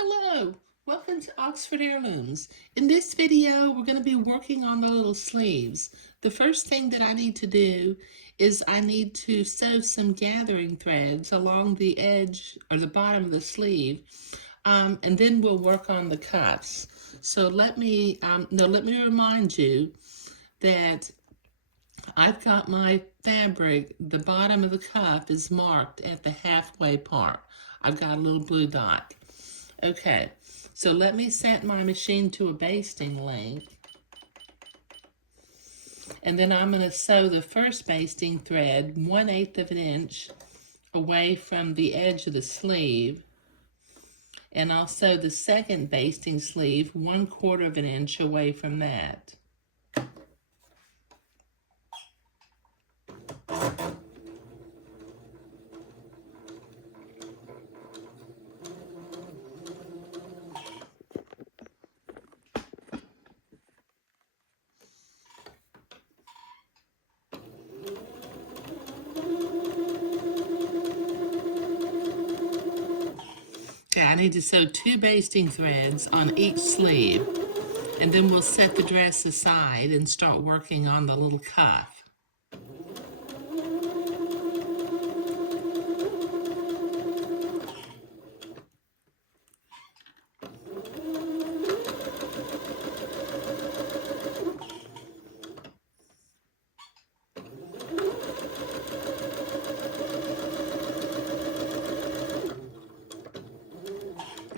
Hello, welcome to Oxford Heirlooms. In this video, we're going to be working on the little sleeves. The first thing that I need to do is I need to sew some gathering threads along the edge or the bottom of the sleeve, and then we'll work on the cuffs. So let me remind you that I've got my fabric, the bottom of the cuff is marked at the halfway part. I've got a little blue dot. Okay, so let me set my machine to a basting length. And then I'm going to sew the first basting thread 1/8 of an inch away from the edge of the sleeve. And I'll sew the second basting sleeve 1/4 of an inch away from that. Okay, I need to sew 2 basting threads on each sleeve, and then we'll set the dress aside and start working on the little cuff.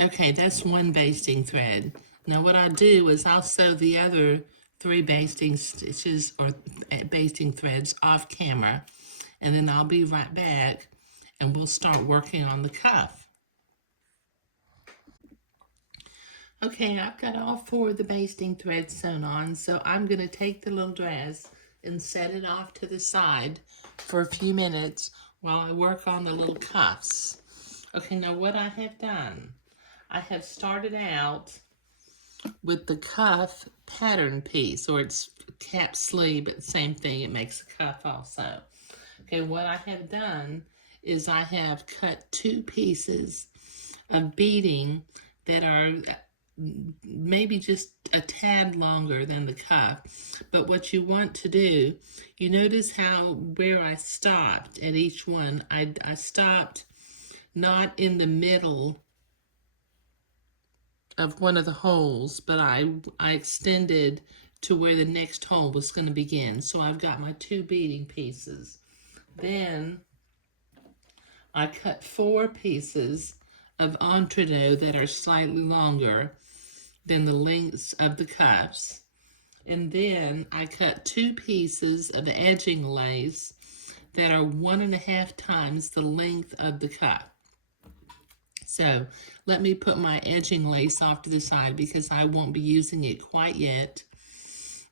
Okay, that's one basting thread. Now what I'll do is I'll sew the other 3 basting stitches or basting threads off camera, and then I'll be right back and we'll start working on the cuff. Okay, I've got all 4 of the basting threads sewn on, so I'm going to take the little dress and set it off to the side for a few minutes while I work on the little cuffs. Okay, now what I have done, I have started out with the cuff pattern piece, or it's cap sleeve, but same thing, it makes a cuff also. Okay, what I have done is I have cut 2 pieces of beading that are maybe just a tad longer than the cuff. But what you want to do, you notice how where I stopped at each one, I stopped not in the middle of one of the holes, but I extended to where the next hole was going to begin. So I've got my 2 beading pieces. Then I cut 4 pieces of entredeux that are slightly longer than the lengths of the cuffs. And then I cut 2 pieces of edging lace that are 1.5 times the length of the cuff. So let me put my edging lace off to the side because I won't be using it quite yet.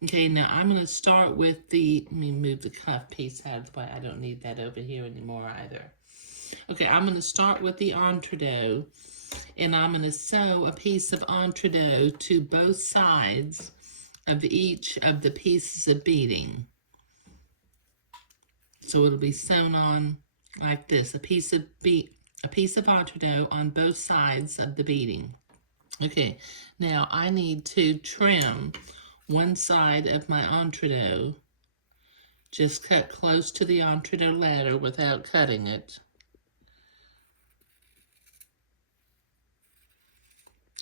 Okay, now I'm going to start with let me move the cuff piece out of the way. I don't need that over here anymore either. Okay, I'm going to start with the entredeux, and I'm going to sew a piece of entredeux to both sides of each of the pieces of beading. So it'll be sewn on like this, a piece of entredeux on both sides of the beading. Okay, now I need to trim one side of my entredeux. Just cut close to the entredeux ladder without cutting it.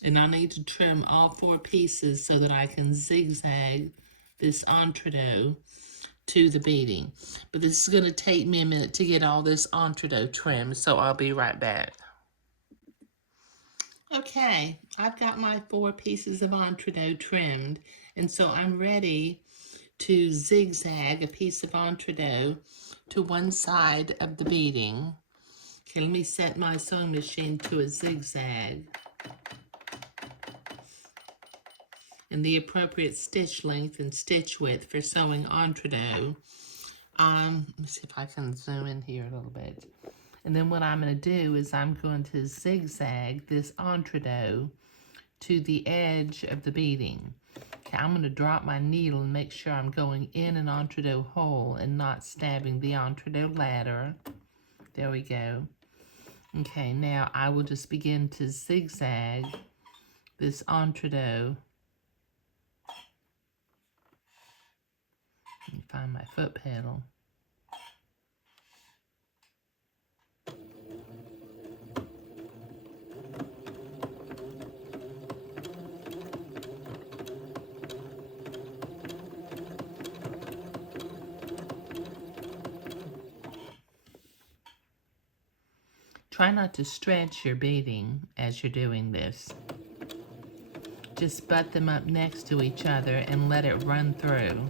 And I need to trim all 4 pieces so that I can zigzag this entredeux to the beading. But this is going to take me a minute to get all this entredeux trimmed, so I'll be right back. Okay, I've got my 4 pieces of entredeux trimmed, and so I'm ready to zigzag a piece of entredeux to one side of the beading. Okay, let me set my sewing machine to a zigzag. And the appropriate stitch length and stitch width for sewing entredeux. Let me see if I can zoom in here a little bit. And then what I'm going to do is I'm going to zigzag this entredeux to the edge of the beading. Okay, I'm going to drop my needle and make sure I'm going in an entredeux hole and not stabbing the entredeux ladder. There we go. Okay, now I will just begin to zigzag this entree. Let me find my foot pedal. Try not to stretch your beading as you're doing this. Just butt them up next to each other and let it run through.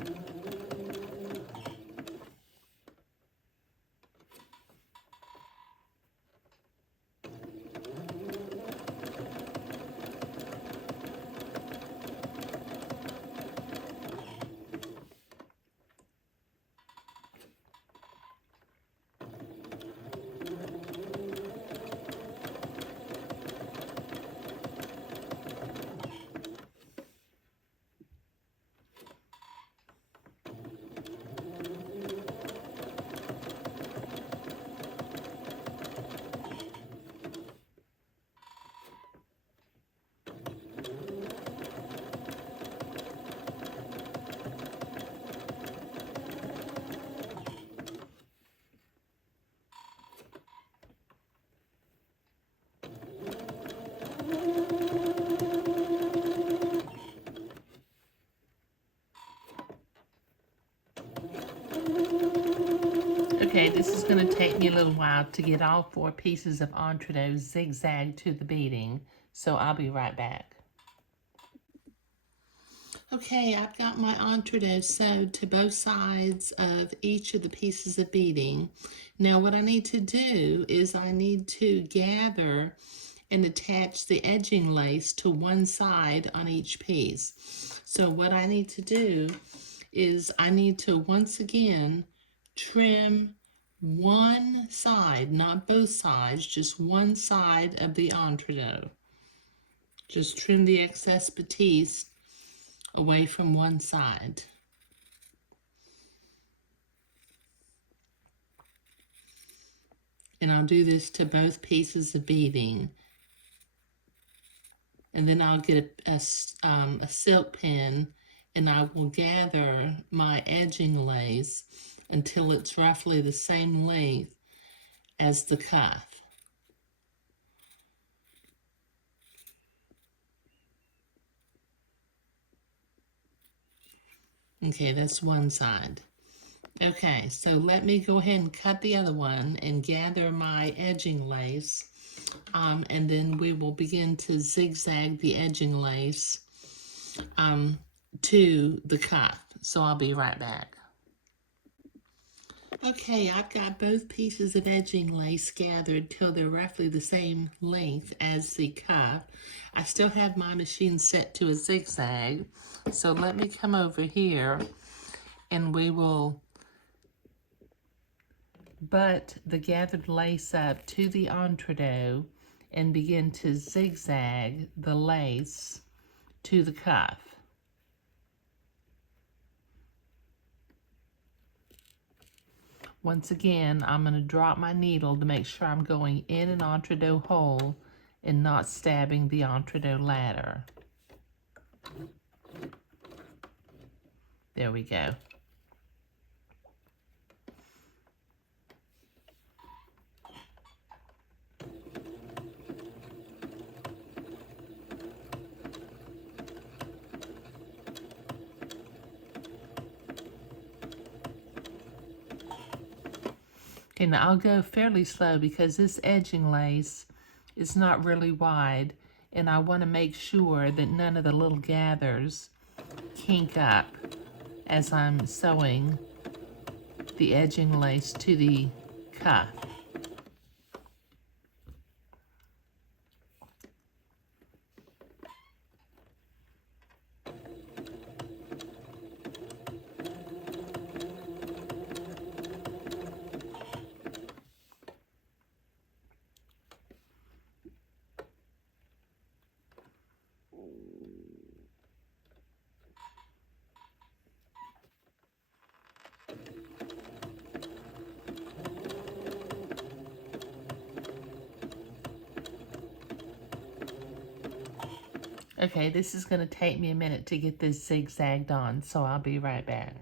Okay, this is going to take me a little while to get all 4 pieces of entree zigzag to the beading, so I'll be right back. Okay, I've got my entree sewed to both sides of each of the pieces of beading. Now what I need to do is I need to gather and attach the edging lace to one side on each piece. So what I need to do is I need to once again trim one side, not both sides, just one side of the entree. Just trim the excess batiste away from one side. And I'll do this to both pieces of beading. And then I'll get a silk pin and I will gather my edging lace until it's roughly the same length as the cuff. Okay, that's one side. Okay, so let me go ahead and cut the other one and gather my edging lace. And then we will begin to zigzag the edging lace to the cuff. So I'll be right back. Okay, I've got both pieces of edging lace gathered till they're roughly the same length as the cuff. I still have my machine set to a zigzag, so let me come over here and we will butt the gathered lace up to the entree and begin to zigzag the lace to the cuff. Once again, I'm going to drop my needle to make sure I'm going in an entree hole and not stabbing the entree ladder. There we go. Okay, now I'll go fairly slow because this edging lace is not really wide, and I want to make sure that none of the little gathers kink up as I'm sewing the edging lace to the cuff. Okay, this is going to take me a minute to get this zigzagged on, so I'll be right back.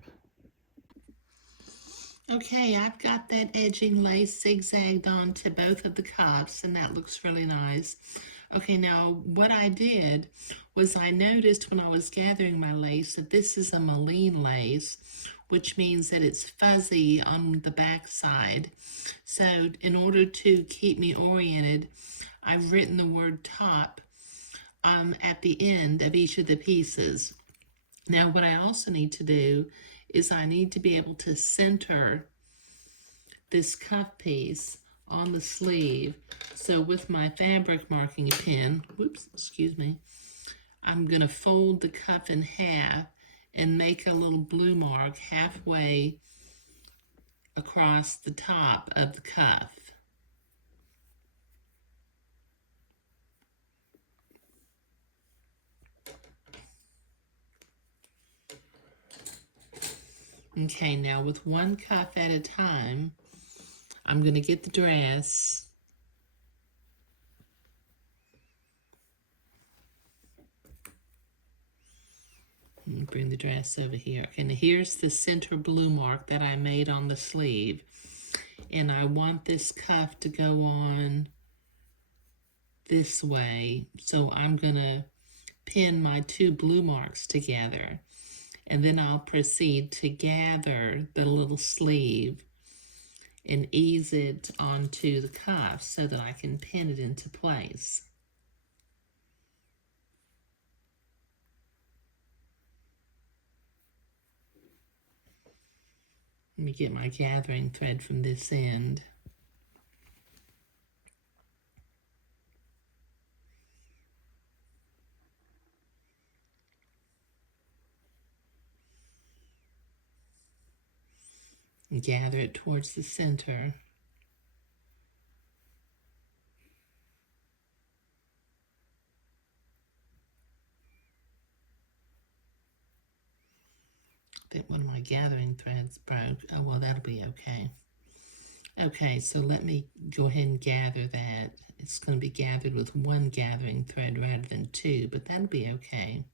Okay, I've got that edging lace zigzagged on to both of the cuffs, and that looks really nice. Okay, now what I did was I noticed when I was gathering my lace that this is a Moline lace, which means that it's fuzzy on the back side. So in order to keep me oriented, I've written the word top at the end of each of the pieces. Now what I also need to do is I need to be able to center this cuff piece on the sleeve. So with my fabric marking pen, I'm going to fold the cuff in half and make a little blue mark halfway across the top of the cuff. Okay, now with one cuff at a time, I'm going to get the dress. Bring the dress over here. And here's the center blue mark that I made on the sleeve. And I want this cuff to go on this way. So I'm going to pin my two blue marks together. And then I'll proceed to gather the little sleeve and ease it onto the cuff so that I can pin it into place. Let me get my gathering thread from this end. And gather it towards the center. I think one of my gathering threads broke. Oh, well, that'll be okay. Okay, so let me go ahead and gather that. It's going to be gathered with one gathering thread rather than two, but that'll be okay.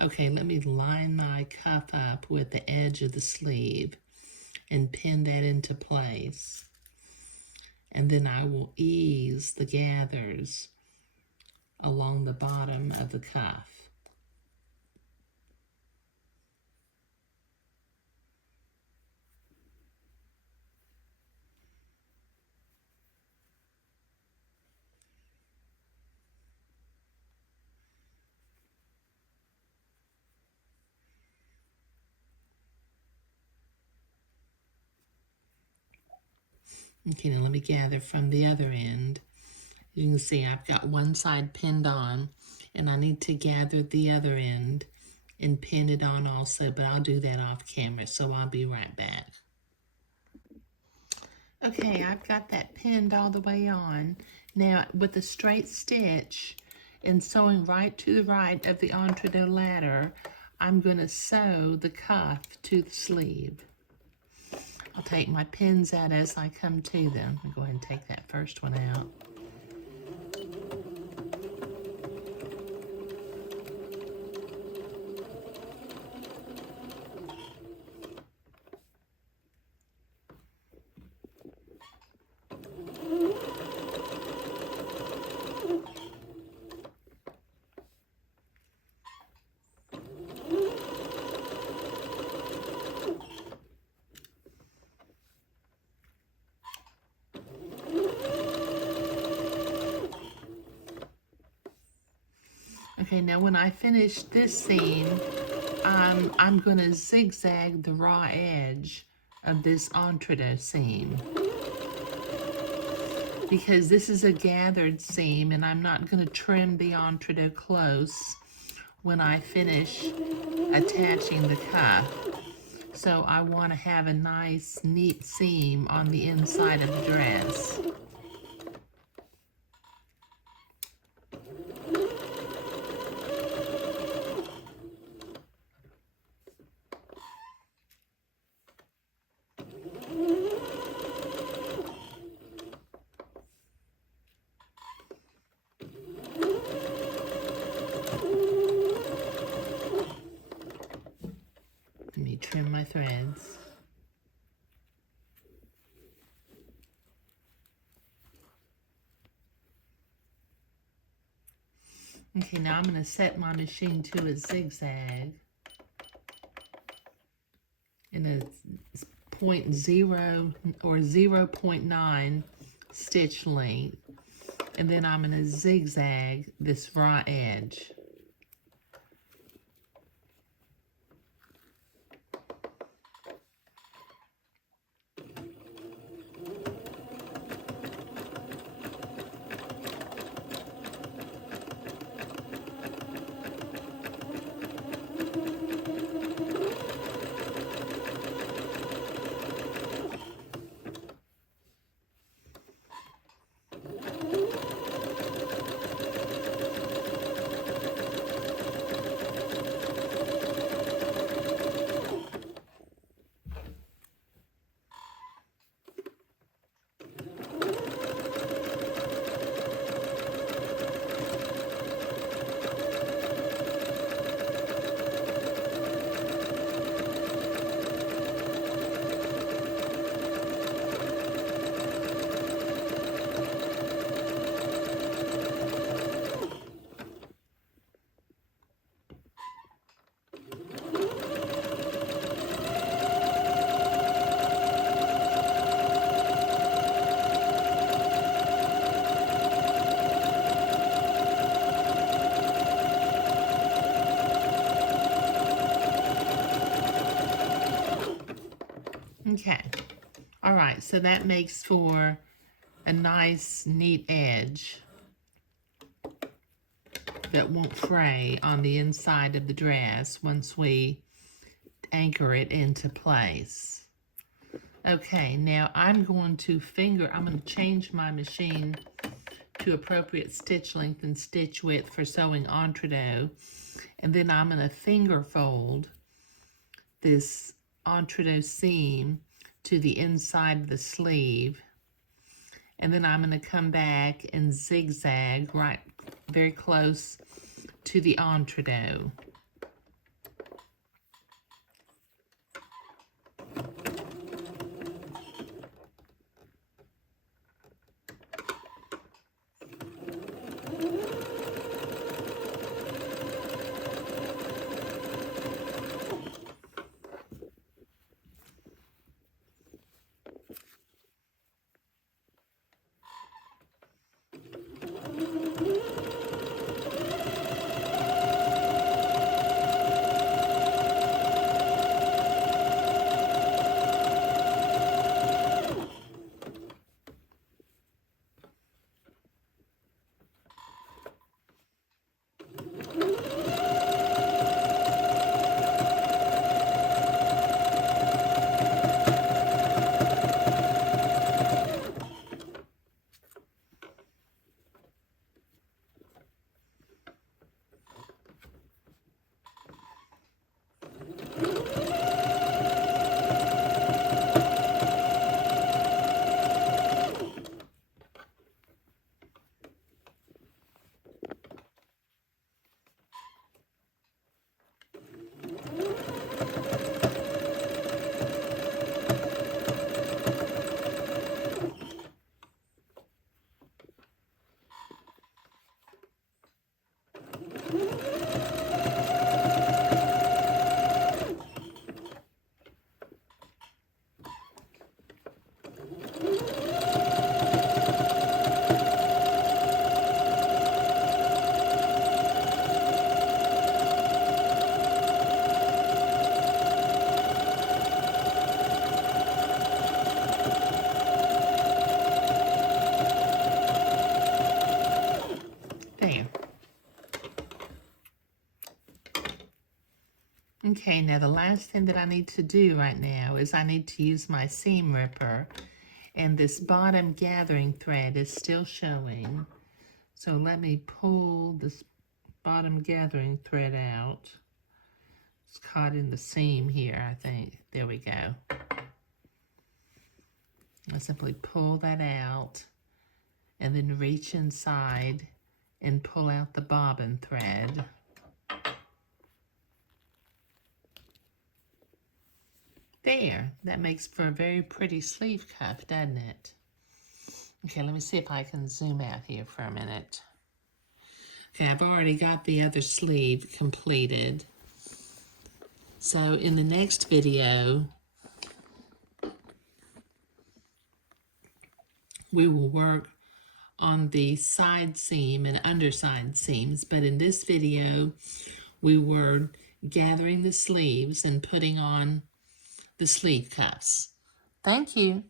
Okay, let me line my cuff up with the edge of the sleeve and pin that into place. And then I will ease the gathers along the bottom of the cuff. Okay, now let me gather from the other end. You can see I've got one side pinned on, and I need to gather the other end and pin it on also, but I'll do that off camera, so I'll be right back. Okay, I've got that pinned all the way on. Now, with a straight stitch and sewing right to the right of the entredeux ladder, I'm going to sew the cuff to the sleeve. I'll take my pins out as I come to them. I'll go ahead and take that first one out. Okay, now when I finish this seam, I'm going to zigzag the raw edge of this entredeux seam. Because this is a gathered seam and I'm not going to trim the entredeux close when I finish attaching the cuff. So I want to have a nice, neat seam on the inside of the dress. trim my threads. Okay, now I'm going to set my machine to a zigzag in a 0.0 or 0.9 stitch length, and then I'm going to zigzag this raw edge. Okay, all right, so that makes for a nice, neat edge that won't fray on the inside of the dress once we anchor it into place. Okay, now I'm going to change my machine to appropriate stitch length and stitch width for sewing entredot, and then I'm going to finger fold this entredot seam to the inside of the sleeve, and then I'm going to come back and zigzag right very close to the entredot. There. Okay, now the last thing that I need to do right now is I need to use my seam ripper, and this bottom gathering thread is still showing. So let me pull this bottom gathering thread out. It's caught in the seam here, I think. There we go. I simply pull that out and then reach inside and pull out the bobbin thread. There, that makes for a very pretty sleeve cuff, doesn't it? Okay, let me see if I can zoom out here for a minute. Okay, I've already got the other sleeve completed. So in the next video, we will work on the side seam and underside seams, but in this video, we were gathering the sleeves and putting on the sleeve cuffs. Thank you.